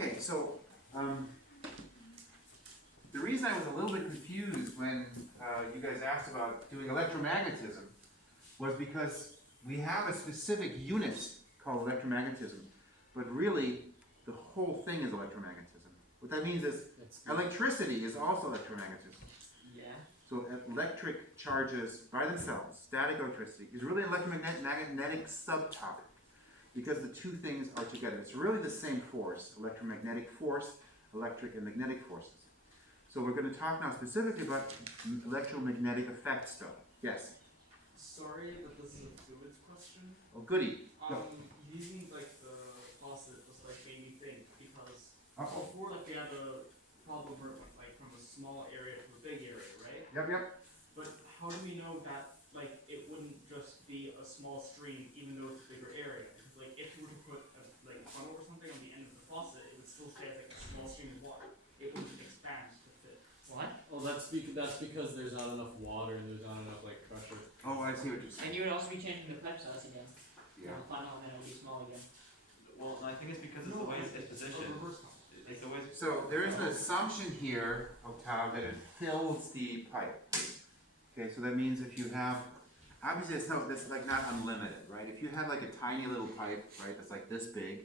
Okay, so the reason I was a little bit confused when you guys asked about doing electromagnetism was because we have a specific unit called electromagnetism, but really the whole thing is electromagnetism. What that means is electricity is also electromagnetism. Yeah. So electric charges by themselves, static electricity, is really an electromagnetic subtopic because the two things are together. It's really the same force, electromagnetic force, electric and magnetic forces. So we're going to talk now specifically about electromagnetic effects though. Yes? Sorry, but this is a fluids question. Oh, goody. Go. Using like the faucet was like made me think because Uh-oh. before like we had a problem where like from a small area to a big area, right? Yep. But how do we know that like it wouldn't just be a small stream even though it's a bigger area? Because like if you were to put a like funnel or something on the end of the faucet, it would still stay as like a small stream of water. It wouldn't expand to fit. What? Well, that's because there's not enough water and there's not enough like pressure. Oh, I see what you're saying. And you would also be changing the pipe size again. Yeah. The funnel and it'll be small again. Well, I think it's because it's the way it's positioned. It's the way it's So there is an assumption here, Octave, that it fills the pipe. Okay, so that means if you have, obviously that's like not unlimited, right? If you had like a tiny little pipe, right, that's like this big,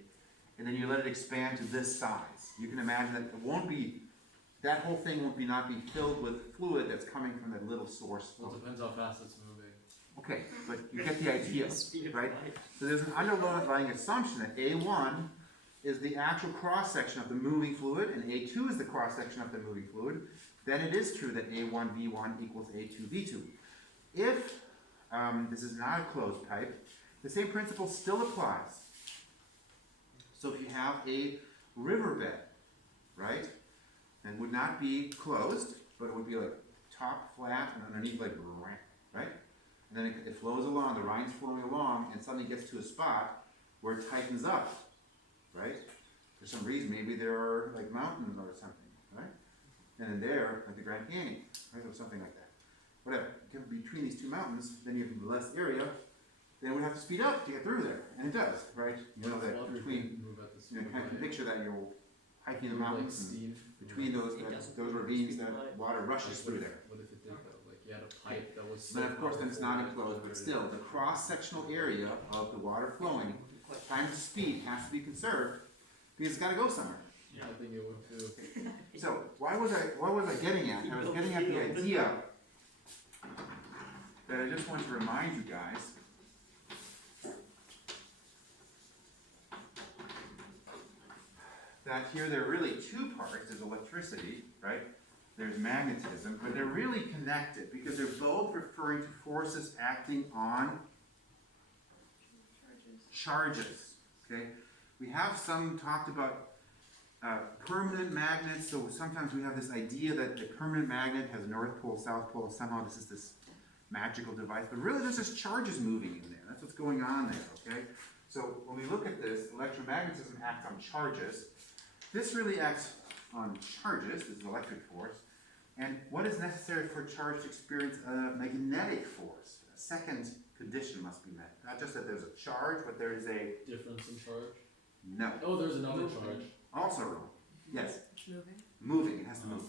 and then you let it expand to this size, you can imagine that it won't be, that whole thing won't be not be filled with fluid that's coming from that little source. Well, it depends how fast it's moving. Okay, but you get the idea, Speed of right? light. So there's an underlying assumption that A1 is the actual cross-section of the moving fluid, and A2 is the cross-section of the moving fluid. Then it is true that A1 V1 equals A2 V2. If this is not a closed pipe, the same principle still applies. So if you have a riverbed, right, and would not be closed, but it would be like top flat and underneath like right? And then it flows along, the Rhine's flowing along, and suddenly gets to a spot where it tightens up, right? For some reason, maybe there are like mountains or something, right? And then there, like the Grand Canyon, right, or something like that. Whatever. Between these two mountains, then you have less area, then we have to speed up to get through there. And it does, right? You know that between, you know, kind of picture that you're hiking the mountains, and between those ravines, that water rushes through there. What if it did though? Like you had a pipe that was. Then of course then it's not enclosed, but still, the cross-sectional area of the water flowing, times the speed has to be conserved, because it's gotta go somewhere. I think it would too. So, what was I getting at? I was getting at the idea that I just want to remind you guys that here there are really two parts. There's electricity, right? There's magnetism, but they're really connected because they're both referring to forces acting on charges. Okay? We have some talked about permanent magnets, so sometimes we have this idea that the permanent magnet has a north pole, south pole, somehow this is this magical device, but really there's just charges moving in there. That's what's going on there, okay? So when we look at this, electromagnetism acts on charges. This really acts on charges, this is electric force, and what is necessary for a charge to experience a magnetic force? A second condition must be met. Not just that there's a charge, but there is a... Difference in charge? No. Oh, there's another charge. Also wrong. Yes. Moving. Moving, it has to move.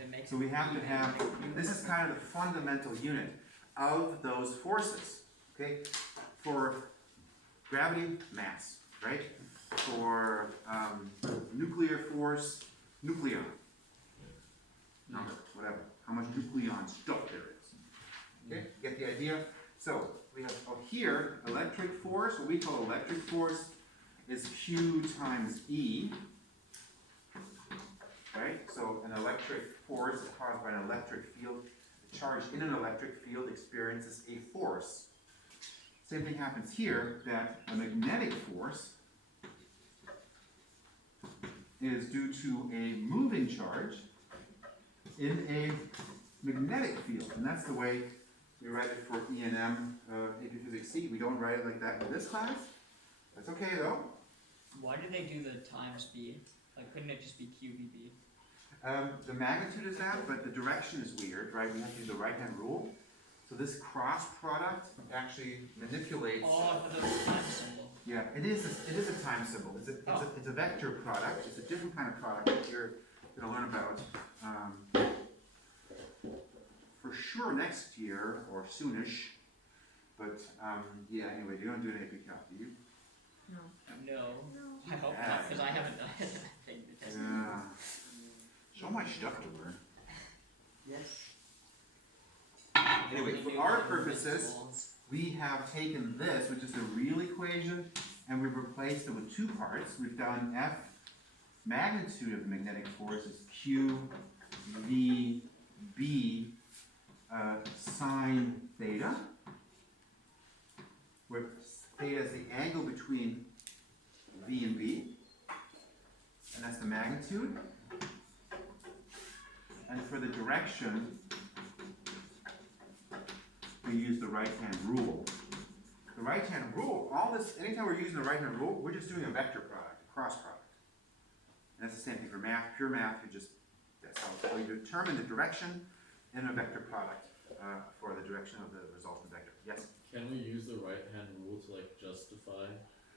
Then make So we have to have, this is kind of the fundamental unit of those forces, okay? For gravity, mass, right? For nuclear force, nucleon. Number, whatever, how much nucleon stuff there is. Okay, get the idea? So we have here, electric force, what we call electric force is Q times E. Right? So an electric force is caused by an electric field. A charge in an electric field experiences a force. Same thing happens here, that a magnetic force is due to a moving charge in a magnetic field. And that's the way we write it for E&M, AP Physics C. We don't write it like that in this class. That's okay though. Why did they do the time speed? Like, couldn't it just be QVB? The magnitude is that, but the direction is weird, right? We have to use the right-hand rule. So this cross product actually manipulates. Oh, I thought that was the time symbol. Yeah, it is a time symbol. It's a vector product. It's a different kind of product that you're going to learn about for sure next year or soonish. But yeah, anyway, you don't do an AP Calc, do you? No. I hope Yeah. not, because I haven't done taken the test. Yeah. So much stuff to learn. Yes. Anyway, for our purposes, we have taken this, which is the real equation, and we've replaced it with two parts. We've done F magnitude of the magnetic force is Q V B sine theta, where theta is the angle between V and B, and that's the magnitude. And for the direction, we use the right-hand rule. The right-hand rule, anytime we're using the right-hand rule, we're just doing a vector product, a cross product. And that's the same thing for math, pure math, that's how it's, you determine the direction in a vector product for the direction of the resultant vector. Yes? Can we use the right hand rule to like justify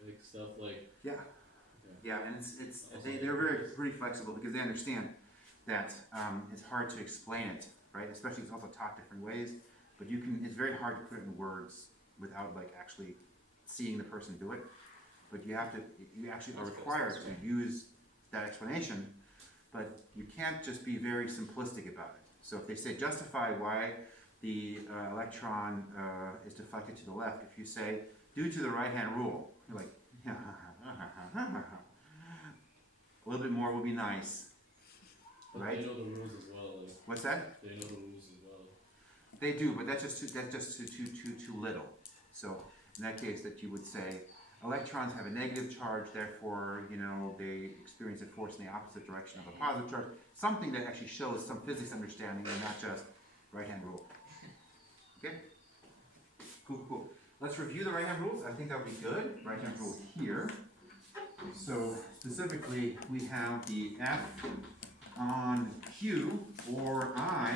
like stuff like? Yeah. Okay. Yeah, and they're pretty flexible because they understand that it's hard to explain it, right? Especially it's also taught different ways. But it's very hard to put it in words without like actually seeing the person do it. But you actually are required to use that explanation, but you can't just be very simplistic about it. So if they say justify why the electron is deflected to the left, if you say due to the right-hand rule, you're like, a little bit more will be nice, But right? they know the rules as well. Like, What's that? they know the rules as well. They do, but that's just too little. So in that case, that you would say electrons have a negative charge, therefore, they experience a force in the opposite direction of a positive charge. Something that actually shows some physics understanding and not just right-hand rule. Okay? Cool. Let's review the right-hand rules. I think that would be good. Right-hand rule here. So specifically, we have the F on Q or I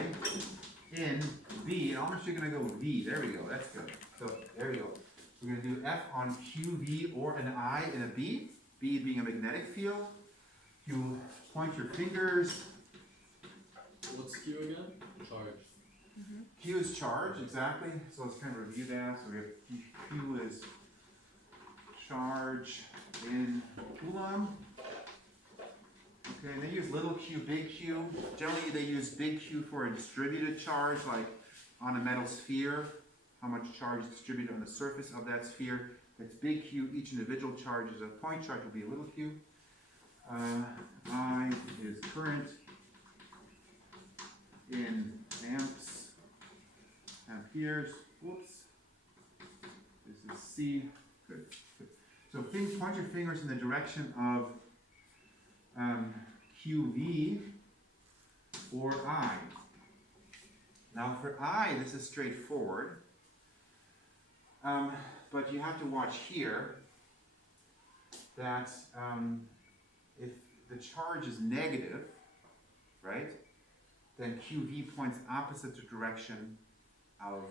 in V, and I'm actually going to go with V. There we go. That's good. So there we go. We're going to do F on Q, V, or an I in a B. B being a magnetic field. You point your fingers. What's Q again? Charge. Q is charge, exactly. So let's kind of review that. So we have Q is charge in Coulomb. Okay, and they use little q, big Q. Generally, they use big Q for a distributed charge, like on a metal sphere. How much charge is distributed on the surface of that sphere. That's big Q. Each individual charge is a point charge, will be a little q. I is current in amps, amperes. Whoops. This is C. Good. So point your fingers in the direction of QV or I. Now for I, this is straightforward. But you have to watch here that if the charge is negative, right, then QV points opposite the direction of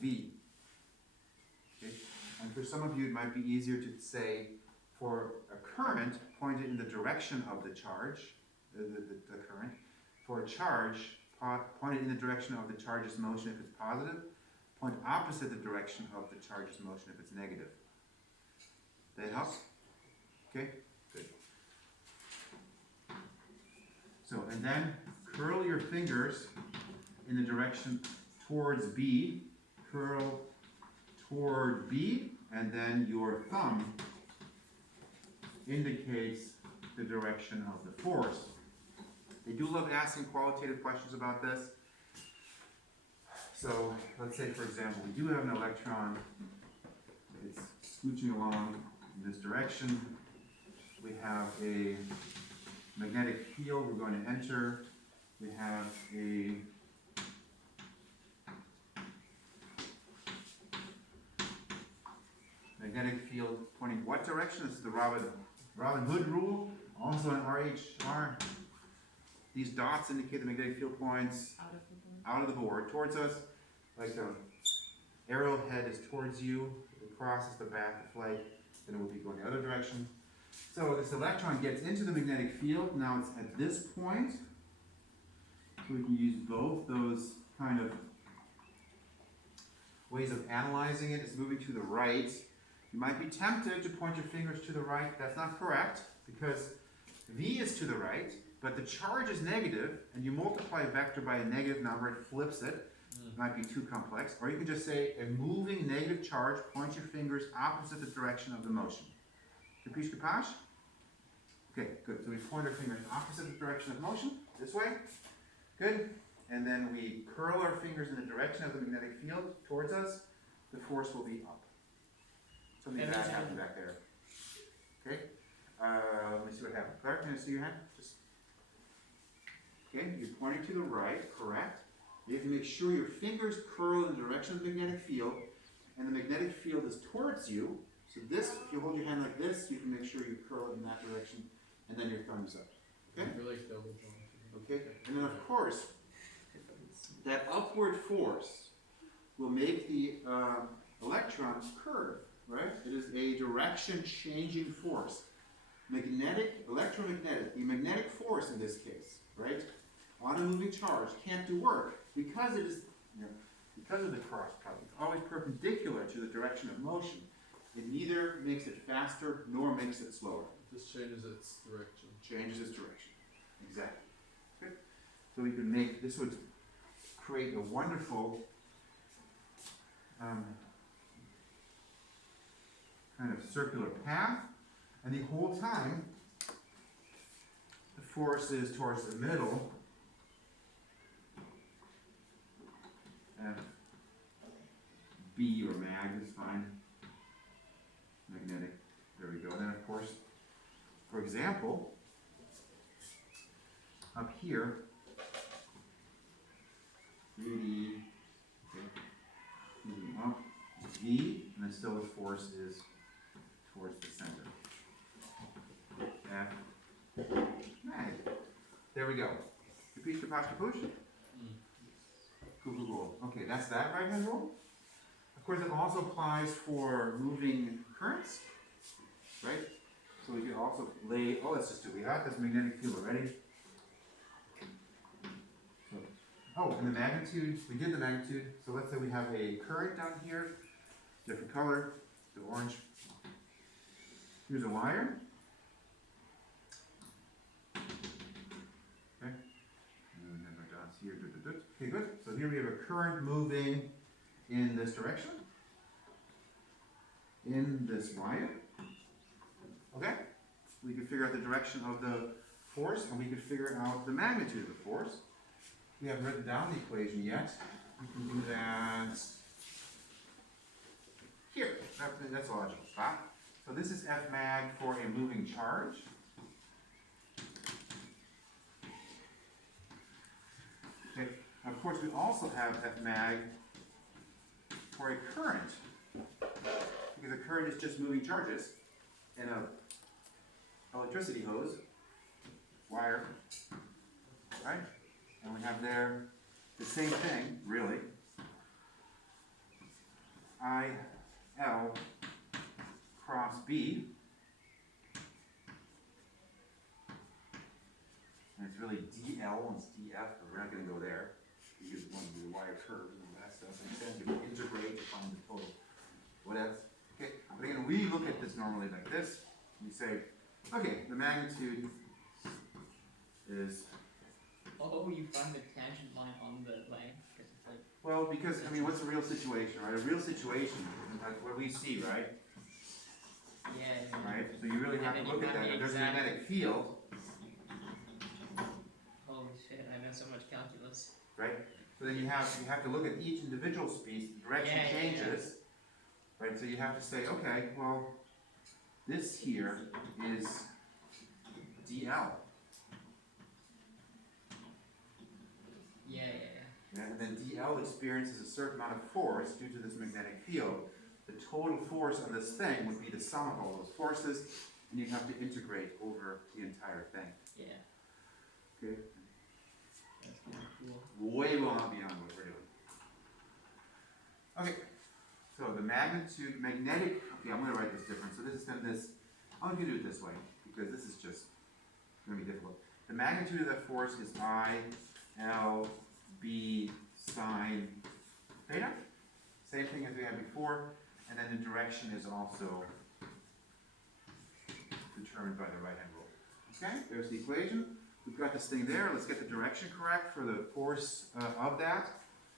V. Okay? And for some of you, it might be easier to say for a current, point it in the direction of the charge, the current. For a charge, point it in the direction of the charge's motion if it's positive. Point opposite the direction of the charge's motion if it's negative. That helps? Okay, good. So, and then curl your fingers in the direction towards B. Curl toward B, and then your thumb indicates the direction of the force. They do love asking qualitative questions about this. So let's say, for example, we do have an electron. It's scooching along in this direction. We have a magnetic field we're going to enter. We have a magnetic field pointing what direction? This is the Robin Hood rule. Also in RHR, these dots indicate the magnetic field points out of the board towards us. Like the arrowhead is towards you, the crosses the back of the flight, then it will be going the other direction. So this electron gets into the magnetic field, now it's at this point. So we can use both those kind of ways of analyzing it. It's moving to the right. You might be tempted to point your fingers to the right. That's not correct, because V is to the right, but the charge is negative, and you multiply a vector by a negative number, it flips it. It might be too complex. Or you can just say a moving negative charge, point your fingers opposite the direction of the motion. Capiche, capache? Okay, good. So we point our fingers opposite the direction of motion, this way. Good. And then we curl our fingers in the direction of the magnetic field towards us. The force will be up. Something bad happened back there. Okay. Let me see what happened. Clark, can I see your hand? Just. Okay, you're pointing to the right, correct. You have to make sure your fingers curl in the direction of the magnetic field, and the magnetic field is towards you. So this, if you hold your hand like this, you can make sure you curl it in that direction, and then your thumb is up. Okay? I feel like double jump. Okay? And then of course, that upward force will make the electron curve, right? It is a direction changing force. Magnetic, electromagnetic, the magnetic force in this case, right? On a moving charge can't do work because it is, because of the cross product. It's always perpendicular to the direction of motion. It neither makes it faster nor makes it slower. This changes its direction. Changes its direction. Exactly. Good. So we could make, this would create a wonderful kind of circular path, and the whole time the force is towards the middle. F B or mag is fine. Magnetic. There we go. Then of course, for example, up here, 3D, okay, moving up, V, and then still the force is towards the center. F, mag. There we go. Capiche, capache, capuche? Cool, cool, cool. Okay, that's that right hand rule. Of course, it also applies for moving currents, right? So we can also lay, oh, let's just do, we got this magnetic field already. So, oh, and the magnitude, we did the magnitude. So let's say we have a current down here, different color, the orange. Here's a wire. Okay. And then we have our dots here. Okay, good. So here we have a current moving in this direction, in this wire. Okay? We could figure out the direction of the force, and we could figure out the magnitude of the force. We haven't written down the equation yet. We can do that here. That's a logical spot. So this is F mag for a moving charge. Okay. Of course, we also have F mag for a current, because a current is just moving charges in a electricity hose, wire, right? And we have there the same thing, really. IL cross B, and it's really DL and it's DF, but we're not going to go there because one of the wire curves and all that stuff. Instead, you integrate to find the total. What else? Okay, but again, we look at this normally like this. We say, okay, the magnitude is. Oh, you find the tangent line on the line because it's like. Well, because I mean, what's a real situation, right? A real situation, like what we see, right? Yeah. Right? So you really have to look at that. If there's a magnetic field, Holy shit! I know so much calculus. right? So then you have to look at each individual piece. The direction changes, right? So you have to say, okay, well, this here is DL. Yeah. And then DL experiences a certain amount of force due to this magnetic field. The total force on this thing would be the sum of all those forces, and you have to integrate over the entire thing. Yeah. Okay? That's kind of cool. Way well beyond what we're doing. Okay. So the magnitude, magnetic, okay, I'm gonna write this different. So this is then this, I'm gonna do it this way, because this is just gonna be difficult. The magnitude of that force is I, L, B, sine, theta. Same thing as we had before, and then the direction is also determined by the right-hand rule. Okay, there's the equation. We've got this thing there. Let's get the direction correct for the force of that.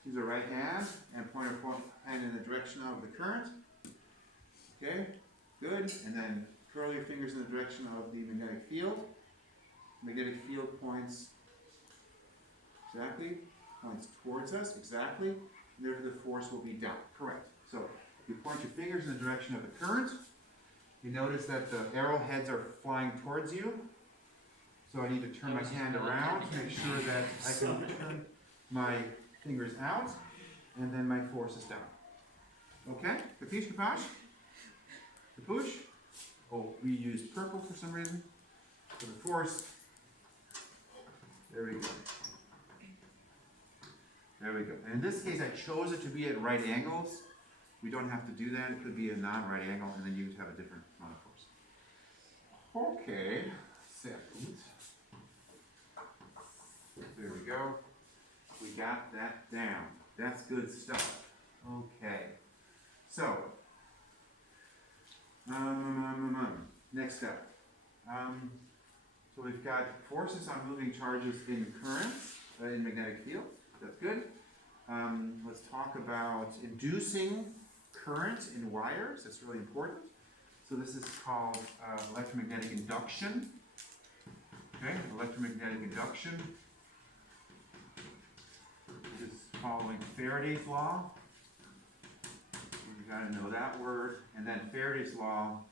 Use the right hand and point hand in the direction of the current. Okay, good. And then curl your fingers in the direction of the magnetic field. Magnetic field points exactly, points towards us, exactly. And therefore the force will be down. Correct. So you point your fingers in the direction of the current. You notice that the arrowheads are flying towards you. So I need to turn my hand around to make sure that I can turn my fingers out, and then my force is down. Okay? Capiche, capache? Capuche? Oh, we used purple for some reason. For the force. There we go. There we go. And in this case, I chose it to be at right angles. We don't have to do that. It could be a non-right angle, and then you would have a different amount of force. Okay. Second. There we go. We got that down. That's good stuff. Okay. So, next up. So we've got forces on moving charges in currents, in magnetic fields. That's good. Let's talk about inducing current in wires. That's really important. So this is called electromagnetic induction. Okay, electromagnetic induction. This is following Faraday's Law. You gotta know that word. And then Faraday's Law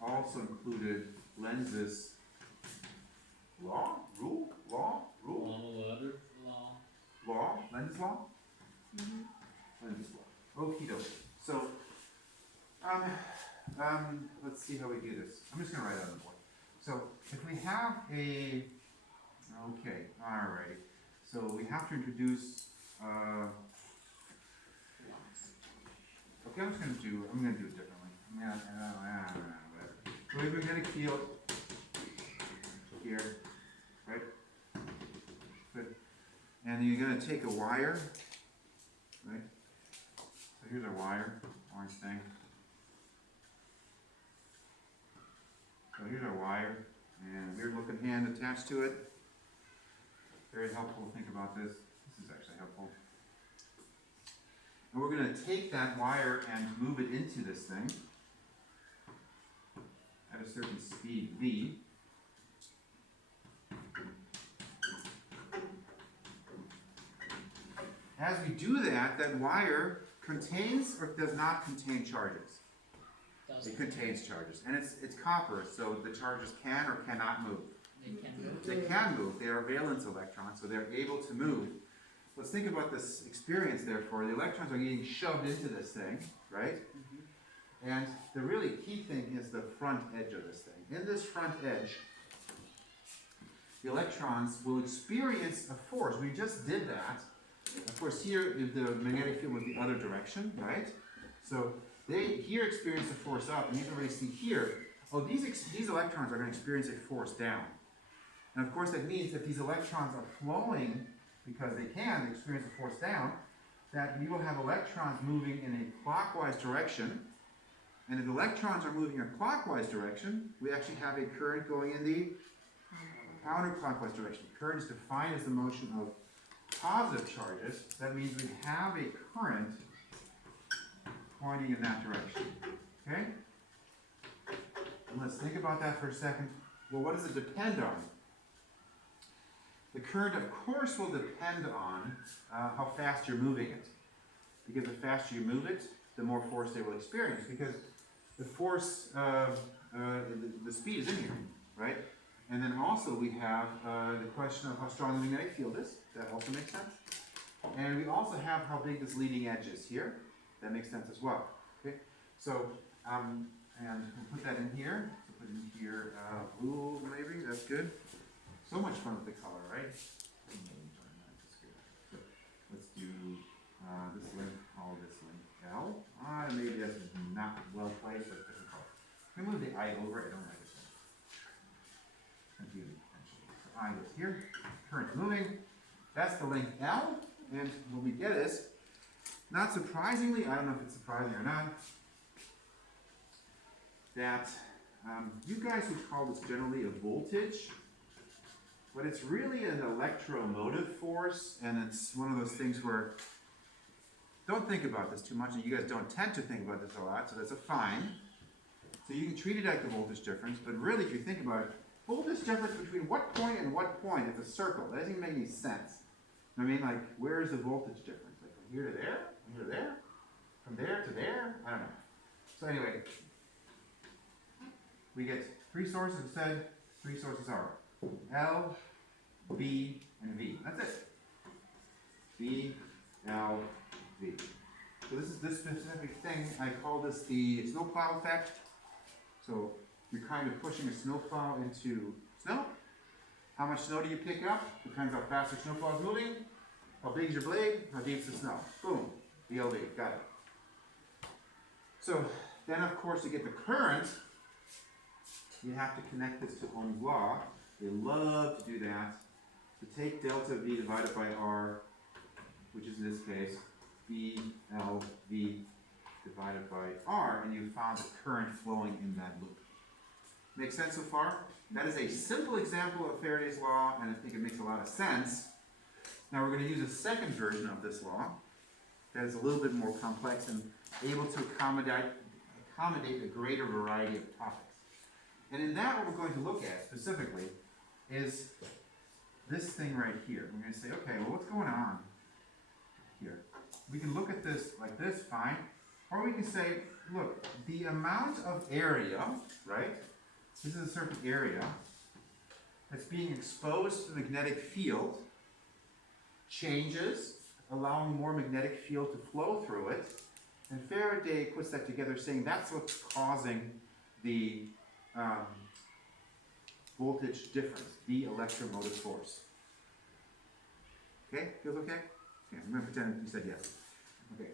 also included Lenz's law, rule, Lenz's law. Lenz's law. Okie dokie. So, let's see how we do this. I'm just gonna write it on the board. So, if we have a, okay, alright. So we have to introduce, okay, I'm gonna do it differently. Whatever. So we have a magnetic field here, right? Good. And you're gonna take a wire, right? So here's a wire, orange thing. So here's our wire, and a weird looking hand attached to it. Very helpful to think about this. This is actually helpful. And we're going to take that wire and move it into this thing at a certain speed v. As we do that, that wire contains or does not contain charges. It contains charges, and it's copper, so the charges can or cannot move. They can move. They can move. They are valence electrons, so they're able to move. Let's think about this experience, therefore. The electrons are getting shoved into this thing, right? And the really key thing is the front edge of this thing. In this front edge, the electrons will experience a force. We just did that. Of course, here the magnetic field was the other direction, right? So they here experience a force up, and you can already see here, oh, these electrons are going to experience a force down. And of course that means that these electrons are flowing, because they can experience a force down, that we will have electrons moving in a clockwise direction. And if electrons are moving in a clockwise direction, we actually have a current going in the counterclockwise direction. Current is defined as the motion of positive charges. That means we have a current pointing in that direction. Okay? And let's think about that for a second. Well, what does it depend on? The current, of course, will depend on how fast you're moving it. Because the faster you move it, the more force they will experience. Because the force, the speed is in here, right? And then also we have the question of how strong the magnetic field is. That also makes sense. And we also have how big this leading edge is here. That makes sense as well. Okay, so and we'll put that in here. So put in here blue maybe. That's good. So much fun with the color, right? So let's do this length, all this length L. Maybe that's not well placed, but different color. Can we move the I over? I don't like it. Confusing, actually. So I goes here. Current's moving. That's the length L. And what we get is, not surprisingly, I don't know if it's surprising or not, that you guys would call this generally a voltage, but it's really an electromotive force, and it's one of those things where, don't think about this too much, and you guys don't tend to think about this a lot, so that's a fine. So you can treat it like the voltage difference, but really if you think about it, voltage difference between what point and what point is a circle. That doesn't even make any sense. I mean, like, where is the voltage difference? Like from here to there? From here to there? From there to there? I don't know. So anyway, we get three sources instead. Three sources are L, B, and V. That's it. B, L, V. So this is this specific thing. I call this the snowplow effect. So you're kind of pushing a snowplow into snow. How much snow do you pick up? Depends how fast your snowplow is moving. How big is your blade? How deep is the snow? Boom. BLV. Got it. So then, of course, to get the current, you have to connect this to Ohm's law. They love to do that. To take delta V divided by R, which is in this case BLV divided by R, and you found the current flowing in that loop. Make sense so far? That is a simple example of Faraday's law, and I think it makes a lot of sense. Now we're going to use a second version of this law that is a little bit more complex and able to accommodate a greater variety of topics. And in that, what we're going to look at specifically is this thing right here. We're going to say, okay, well, what's going on here? We can look at this like this, fine. Or we can say, look, the amount of area, right? This is a certain area that's being exposed to the magnetic field changes, allowing more magnetic field to flow through it. And Faraday puts that together saying that's what's causing the voltage difference, the electromotive force. Okay? Feels okay? Okay, I'm going to pretend you said yes. Okay.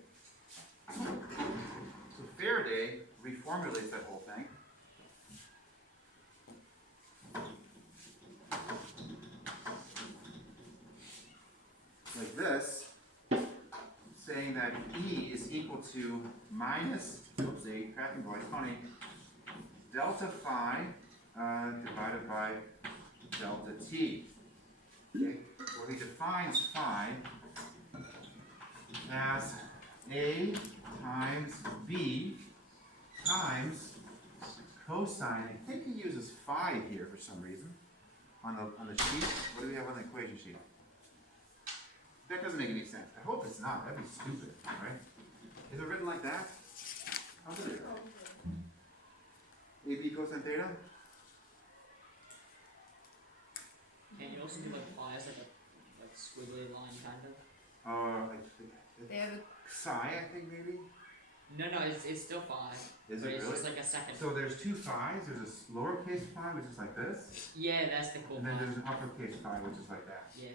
So Faraday reformulates that whole thing. Like this, saying that E is equal to minus, cracking boy, funny, delta phi divided by delta t. Okay, where he defines phi as A times B times cosine. I think he uses phi here for some reason on the sheet. What do we have on the equation sheet? That doesn't make any sense. I hope it's not. That'd be stupid, right? Is it written like that? How's it? AB cosine theta? Can you also do like phi as like a squiggly line kind of? They have a Psi, I think maybe? No, it's still phi. Is But it it's really? just like a second. So there's two phi's. There's a lowercase phi, which is like this, Yeah, that's the cool and then phi. there's an uppercase phi, which is like that. Yeah.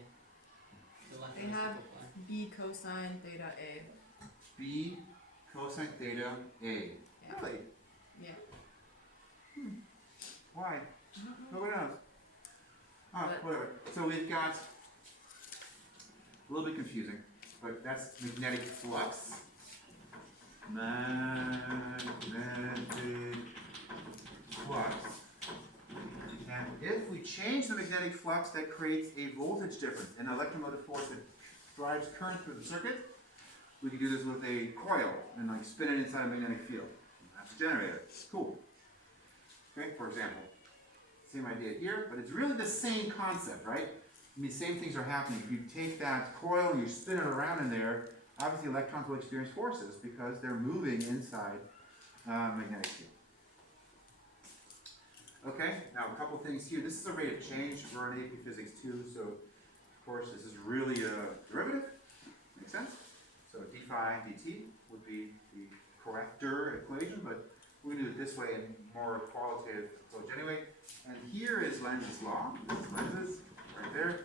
The left They one is the have- cool phi. B cosine theta A. B cosine theta A. Yeah. Really? Yeah. Why? Nobody knows. Oh, But- whatever. So we've got a little bit confusing, but that's magnetic flux. Magnetic flux. And if we change the magnetic flux, that creates a voltage difference, an electromotive force that drives current through the circuit. We could do this with a coil and like spin it inside a magnetic field. That's a generator. Cool. Okay, for example. Same idea here, but it's really the same concept, right? I mean, same things are happening. If you take that coil and you spin it around in there, obviously electrons will experience forces because they're moving inside magnetic field. Okay, now a couple things here. This is a rate of change. We're in AP Physics 2, so of course this is really a derivative. Makes sense? So d phi dt would be the corrector equation, but we do it this way in more qualitative approach anyway. And here is Lenz's law. This is Lenz's right there.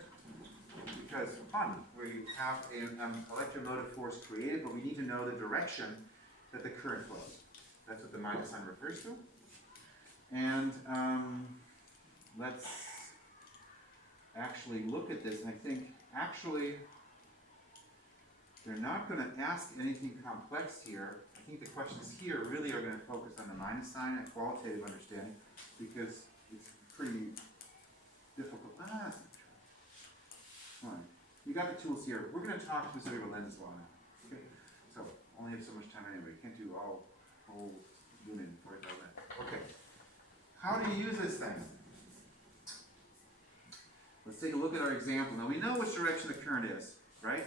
Because fun, where you have an electromotive force created, but we need to know the direction that the current flows. That's what the minus sign refers to. And let's actually look at this. And I think actually they're not going to ask anything complex here. I think the questions here really are going to focus on the minus sign and qualitative understanding because it's pretty difficult. That's not true. Fine. We got the tools here. We're going to talk specifically about Lenz's law now. Okay? So only have so much time anyway. Can't do all whole unit in 45 minutes. Okay. How do you use this thing? Let's take a look at our example. Now we know which direction the current is, right?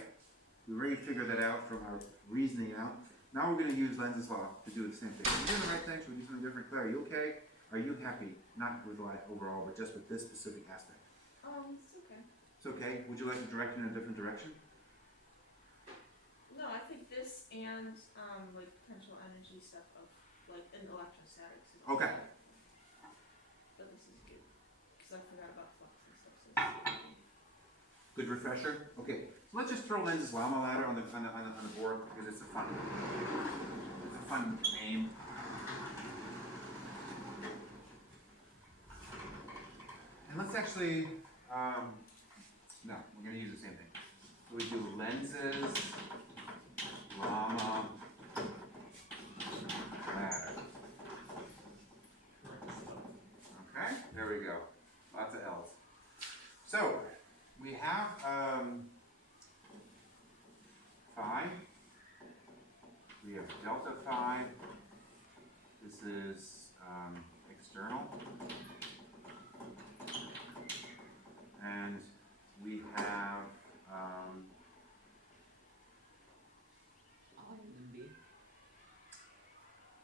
We already figured that out from our reasoning out. Now we're going to use Lenz's law to do the same thing. Are we doing the right thing? Should we do something different? Claire, are you okay? Are you happy? Not with life overall, but just with this specific aspect. It's okay. It's okay. Would you like to direct it in a different direction? No, I think this and like potential energy stuff of like in electrostatics. Is Okay. But this is good because I forgot about flux and stuff. So this is good. Good refresher. Okay. So let's just throw Lenz's law ladder on the board because it's a fun name. And let's actually no, we're going to use the same thing. So we do Lenz's llama ladder. Okay, there we go. Lots of L's. So we have phi. We have delta phi. This is external. And we have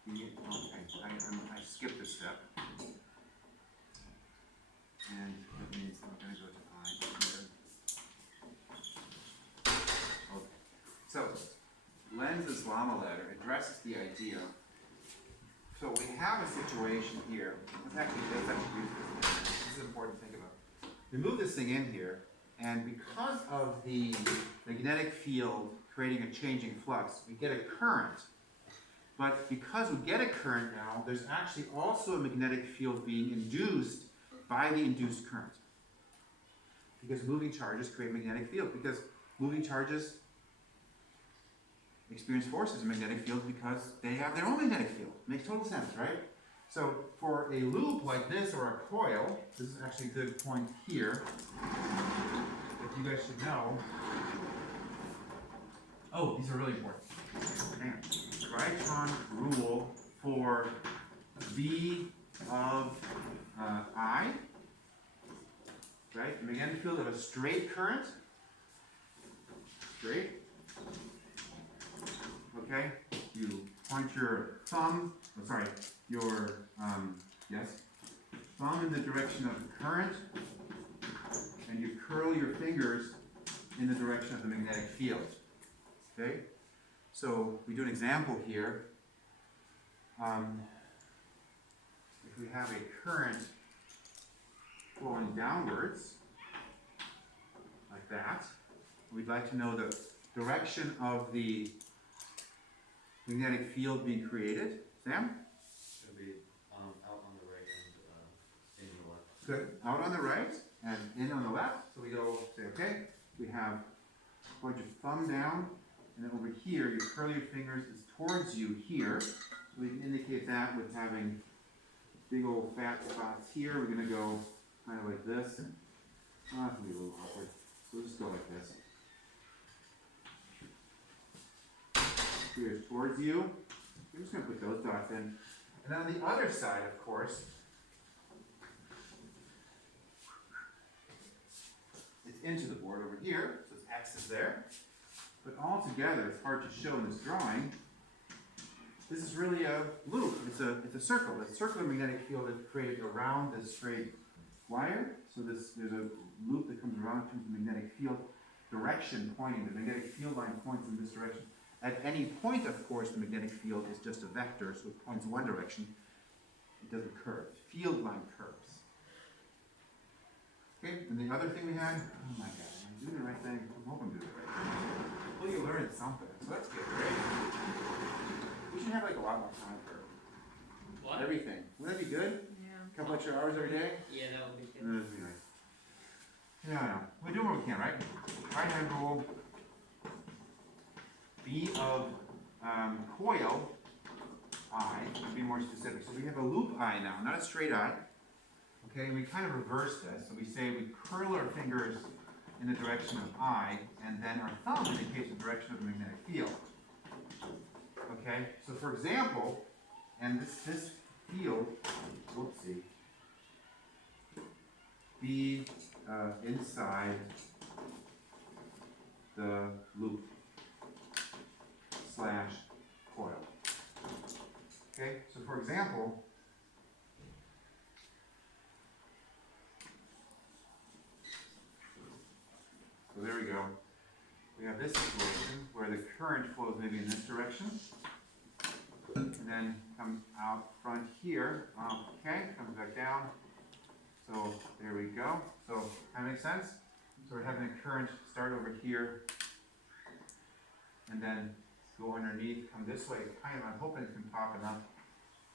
I skipped a step. And that means I'm going to go to I here. Okay. So, Lenz's llama ladder addresses the idea. So we have a situation here. Let's actually use this. This is important to think about. We move this thing in here, and because of the magnetic field creating a changing flux, we get a current. But because we get a current now, there's actually also a magnetic field being induced by the induced current. Because moving charges create a magnetic field. Because moving charges experience forces in magnetic field because they have their own magnetic field. Makes total sense, right? So for a loop like this or a coil, this is actually a good point here that you guys should know. Oh, these are really important. Hang on. Gryton rule for V of I, right? The magnetic field of a straight current, straight, okay? You point your thumb, your, thumb in the direction of the current, and you curl your fingers in the direction of the magnetic field, okay? So we do an example here. If we have a current flowing downwards, like that, we'd like to know the direction of the magnetic field being created. Sam? It'll be out on the right and in the left. Good. Out on the right and in on the left. So we go say, okay, we have, point your thumb down, and then over here, you curl your fingers is towards you here. So we can indicate that with having big old fat spots here. We're going to go kind of like this. Oh, that's going to be a little awkward. So we'll just go like this. Here's towards you. We're just going to put those dots in. And then on the other side, of course, it's into the board over here. So it's X is there. But all together, it's hard to show in this drawing. This is really a loop. It's a circle. It's a circular magnetic field that's created around this straight wire. So there's a loop that comes around to the magnetic field direction pointing. The magnetic field line points in this direction. At any point, of course, the magnetic field is just a vector, so it points one direction. It doesn't curve. Field line curves. Okay, and the other thing we had, oh my god, am I doing the right thing? I hope I'm doing the right thing. Well, you learned something, so that's good, right? We should have like a lot more time for What? everything. Wouldn't that be good? Yeah. A couple extra hours every day? Yeah, that would be good. That'd be nice. Yeah, I know. We're doing what we can, right? Right hand rule. B of coil I, to be more specific. So we have a loop I now, not a straight I. Okay, and we kind of reverse this. So we say we curl our fingers in the direction of I, and then our thumb indicates the direction of the magnetic field. Okay, so for example, and this field, whoopsie, be inside the loop slash coil. Okay, so for example, so there we go. We have this situation where the current flows maybe in this direction, and then comes out front here. Okay, comes back down. So there we go. So that makes sense? So we're having a current start over here, and then go underneath, come this way. Kind of, I'm hoping it can pop enough.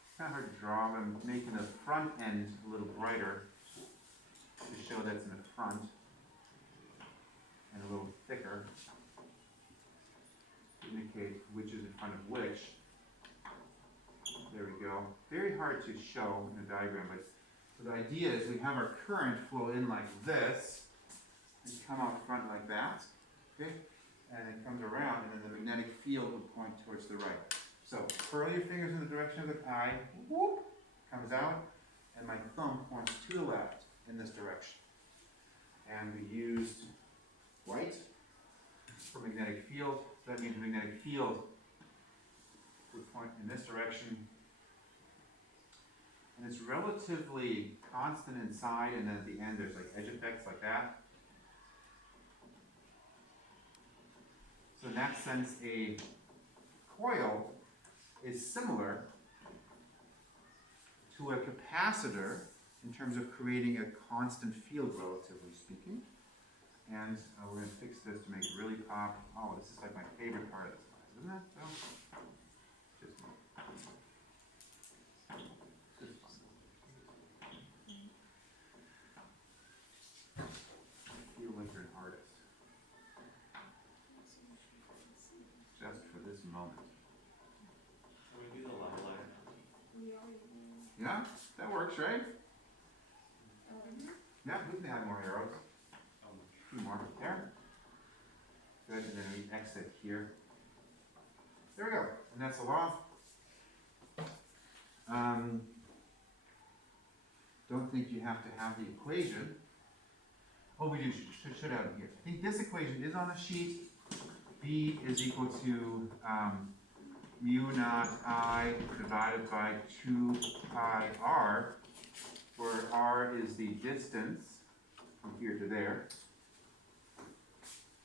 It's kind of hard to draw, but I'm making the front end a little brighter to show that it's in the front, and a little thicker to indicate which is in front of which. There we go. Very hard to show in a diagram, but so the idea is we have our current flow in like this, and come out front like that, okay? And it comes around, and then the magnetic field will point towards the right. So curl your fingers in the direction of the I, whoop, comes out, and my thumb points to the left in this direction. And we used white for magnetic field. So that means the magnetic field would point in this direction. And it's relatively constant inside, and then at the end there's like edge effects like that. So in that sense, a coil is similar to a capacitor in terms of creating a constant field, relatively speaking. And we're going to fix this to make it really pop. Oh, this is like my favorite part of this class, isn't it? So, just fun. Feel like you're an artist. Just for this moment. Can we do the lilac? Yeah, that works, right? Yeah, we can add more arrows. A few more there. Good, and then we exit here. There we go, and that's the law. Don't think you have to have the equation. Oh, we do, should have it here. I think this equation is on the sheet. B is equal to mu naught I divided by 2 pi r, where r is the distance from here to there.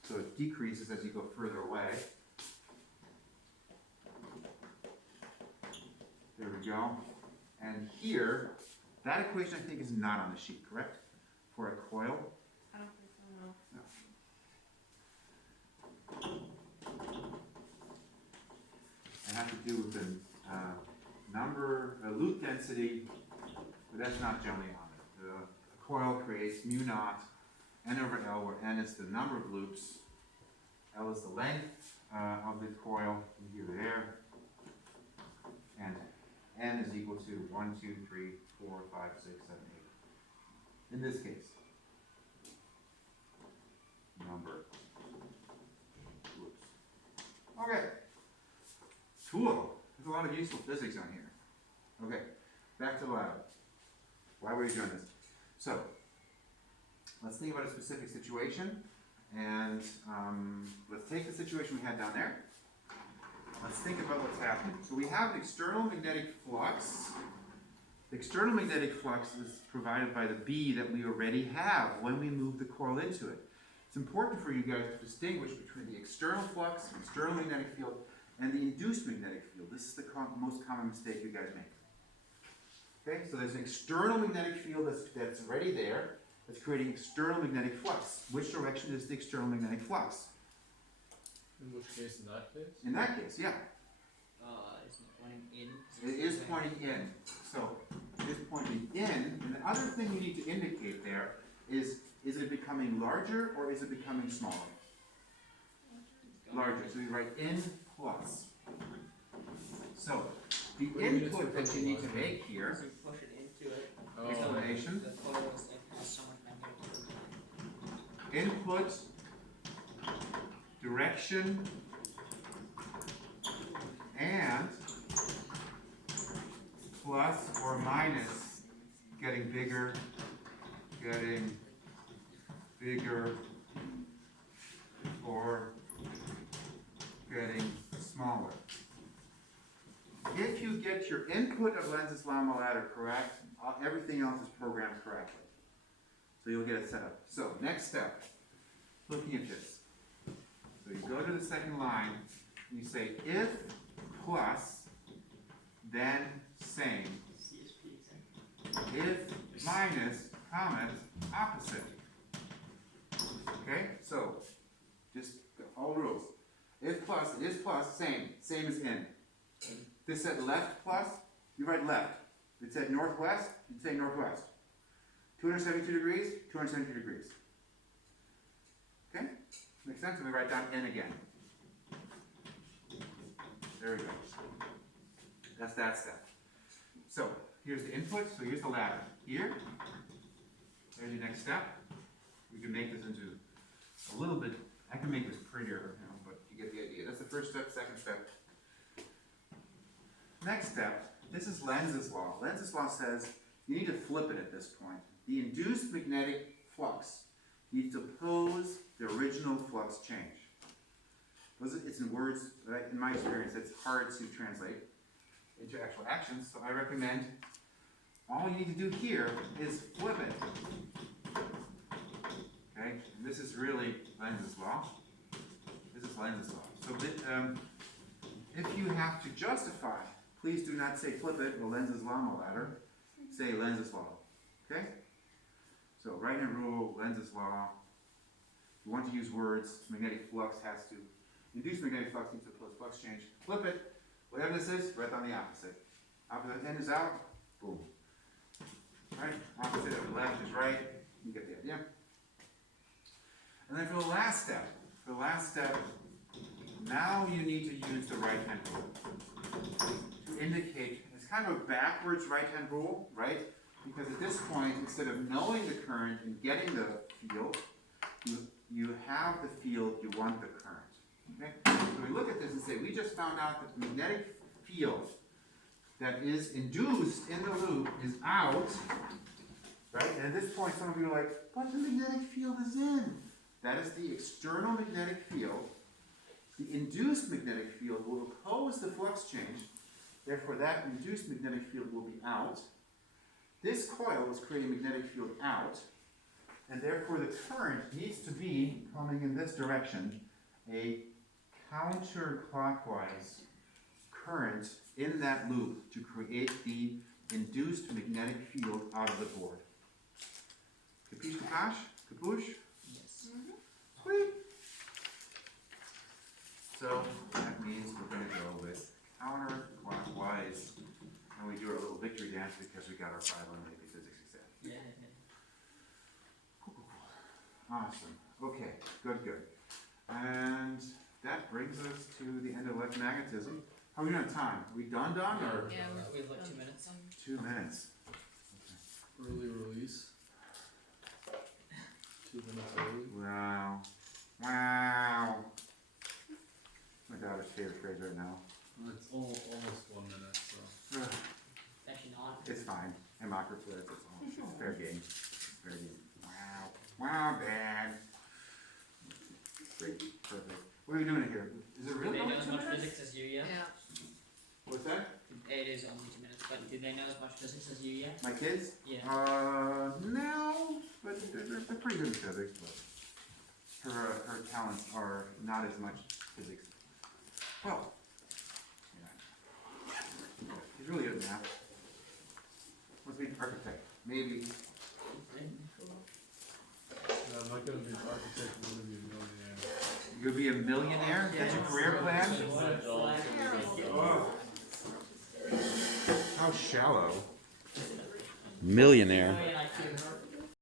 So it decreases as you go further away. There we go. And here, that equation I think is not on the sheet, correct? For a coil. I don't think so, no. It has to do with the loop density, but that's not generally on it. A coil creates mu naught n over L, where n is the number of loops, L is the length of the coil from here to there, and n is equal to 1, 2, 3, 4, 5, 6, 7, 8. In this case, number loops. Okay. Cool. There's a lot of useful physics on here. Okay, back to the lab. Why were you doing this? So, let's think about a specific situation, and let's take the situation we had down there. Let's think about what's happening. So we have an external magnetic flux. The external magnetic flux is provided by the B that we already have when we move the coil into it. It's important for you guys to distinguish between the external flux, external magnetic field, and the induced magnetic field. This is the most common mistake you guys make. Okay, so there's an external magnetic field that's already there, that's creating external magnetic flux. Which direction is the external magnetic flux? In which case, in that case? In that case, yeah. Isn't it pointing in. It is pointing in, so it is pointing in, and the other thing you need to indicate there is it becoming larger or is it becoming smaller? Larger, so you write in plus. So, the input that you need to make here, So you push it into it. Oh. explanation, The coil is, it has so much magnetic. input, direction, and plus or minus, getting bigger, or getting smaller. If you get your input of Lenz's law ladder correct, everything else is programmed correctly. So you'll get it set up. So next step, looking at this. So you go to the second line, and you say if plus, then same. CSP exactly. If minus, comment, opposite. Okay, so just all rules. If plus, it is plus, same as in. This said left plus, you write left. It said northwest, you say northwest. 272 degrees, 272 degrees. Okay? Makes sense? And we write down in again. There we go. That's that step. So, here's the input, so here's the ladder. Here, there's your next step. We can make this into a little bit, I can make this prettier, but you get the idea. That's the first step, second step. Next step, this is Lenz's law. Lenz's law says you need to flip it at this point. The induced magnetic flux needs to oppose the original flux change. It's in words, right? In my experience, it's hard to translate into actual actions, so I recommend all you need to do here is flip it. Okay, and this is really Lenz's law. This is Lenz's law. So if you have to justify, please do not say flip it or Lenz's law ladder. Say Lenz's law. Okay? So right-hand rule, Lenz's law. If you want to use words, magnetic flux has to, induced magnetic flux needs to oppose flux change. Flip it. Whatever this is, write on the opposite. Opposite end is out, boom. Right? Opposite of the left is right. You get the idea. And then for the last step, now you need to use the right-hand rule to indicate, it's kind of a backwards right-hand rule, right? Because at this point, instead of knowing the current and getting the field, you have the field, you want the current. Okay? So we look at this and say, we just found out that the magnetic field that is induced in the loop is out, right? And at this point, some of you are like, but the magnetic field is in. That is the external magnetic field. The induced magnetic field will oppose the flux change. Therefore, that induced magnetic field will be out. This coil is creating a magnetic field out. And therefore, the current needs to be coming in this direction, a counterclockwise current in that loop to create the induced magnetic field out of the board. Capiche, capash? Capuche? Yes. Sweet. So that means we're going to go with counterclockwise, and we do our little victory dance because we got our 5 on maybe physics exam. Yeah. Cool. Awesome. Okay, good. And that brings us to the end of electromagnetism. How are we doing on time? Are we done, or? Yeah, we have like 2 minutes. 2 minutes. Early release. 2 minutes early. Wow. My daughter's favorite phrase right now. It's almost 1 minute, so. Actually not. It's fine. I mock her for it. It's fair game. Fair game. Wow, Dad. Great. Perfect. What are we doing here? Is it really They only know as 2 much minutes? physics as you yet? What's that? It is only 2 minutes, but do they know as much physics as you yet? My kids? Yeah. No, but they're pretty good at physics, but her talents are not as much physics. Well, yeah. He's really good at math. Wants to be an architect. Maybe. No, I'm not gonna be an architect, I'm gonna be a millionaire. You could be a millionaire? That's your career plan? My job's gonna be Oh. How shallow. Millionaire. Oh, yeah.